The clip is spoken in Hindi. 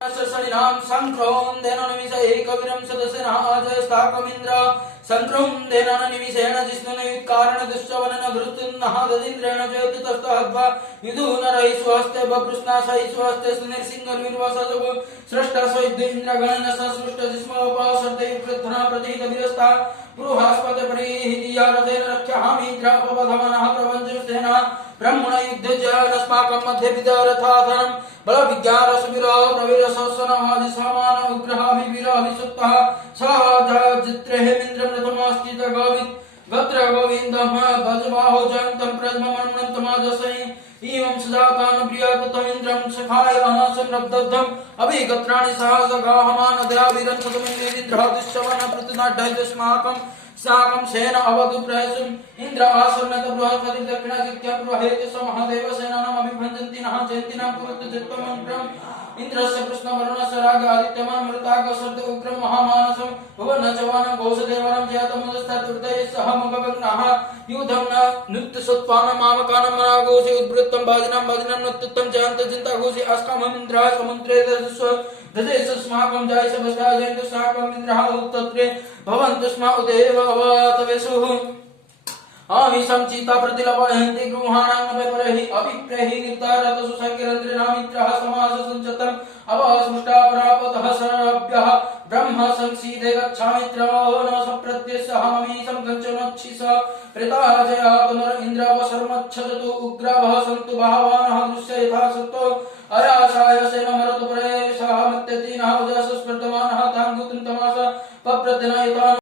शनिनां संक्रौं देननिमिष एकविरं सदस्यनाजस्ताकमिन्द्र संक्रौं देननिमिषेण जिष्णुनिकारण दुष्टवनन घृतुन्नः ददिन्द्रेण ज्योतितस्तहद्वा युधुनरहि स्वस्ते बभृष्णासहि स्वस्ते सुनिर्सिंहर्विर्वसदुः सृष्टस्वैद्येन्द्रगणेन ससृष्टजिस्मोपसर्दै प्रथना प्रतीतभिरस्ता पुरुहास्पदे परिहितियारतेन रक्षामीन्द्रापवधमनः प्रपञ्चस्तेन ब्रह्मण युद्धजनस्माकं मध्ये विदरथाधनं बलविज्ञानसुविरो प्रवीरसहस्रनामादि समान उग्रहाभिवीराभिसुप्तः सहजित्रेहेमिन्द्रं रथमास्ति गोविन्द गत्र गोविन्दः भजबाहो जयन्तं प्रज्ममण्डं तमाजसै इमं सदातान् प्रियततमिन्द्रं सखाय संरब्धम् अभिगत्राणि सहसगाहमानदयाभिरन्सतमिन्द्रहादिश्चवन प्रतिनाड्ढयस्माकं साकं सेन अवधु प्रयसुम् इंद्र आसन्नत बृहस्पति दक्षिणादित्य पुरोहित महादेव सेनानाम् अभिभञ्जन्ति नः जयन्तिनां पुरुत चित्तमन्त्रम् इंद्रस्य कृष्णवर्णस्य राग आदित्यमान् मृताग सर्द उग्रं महामानसं भुवन जवानं घोषदेवरं जयतमुदस्तुर्दये सह मगवग्नः युधं न नृत्यसत्पानं मामकानं मनाघोषे उद्वृत्तं बाजिनां नृत्युत्तं जयन्त चिन्ताघोषे अस्काममिन्द्राय समुद्रे दशस्व दशस्माकं जायसभस्या जयन्तु साकम् इन्द्रः उत्तत्रे भवन्तु स्म उदेव अवतवेषुः आमिषं चिता प्रतिलवयन्ति गृहाणां परहि अभिप्रेहि निर्धारतसु संकिरन्त्रिणामित्रः समास संचतम् अवसृष्टा परापतः सर्वभ्यः ब्रह्म संसीदे गच्छामित्रो न सप्रत्यस्सहमीशं कञ्चनक्षिष प्रेताजया पुनर इन्द्रावसर्मच्छदतु उग्रावः सन्तु भावानः दृश्य यथा सत्तो अयासाय सेनमरतु परेशः मत्यतीनः उजसस्पर्धमानः ताङ्गुतं तमास पप्रत्यनयिता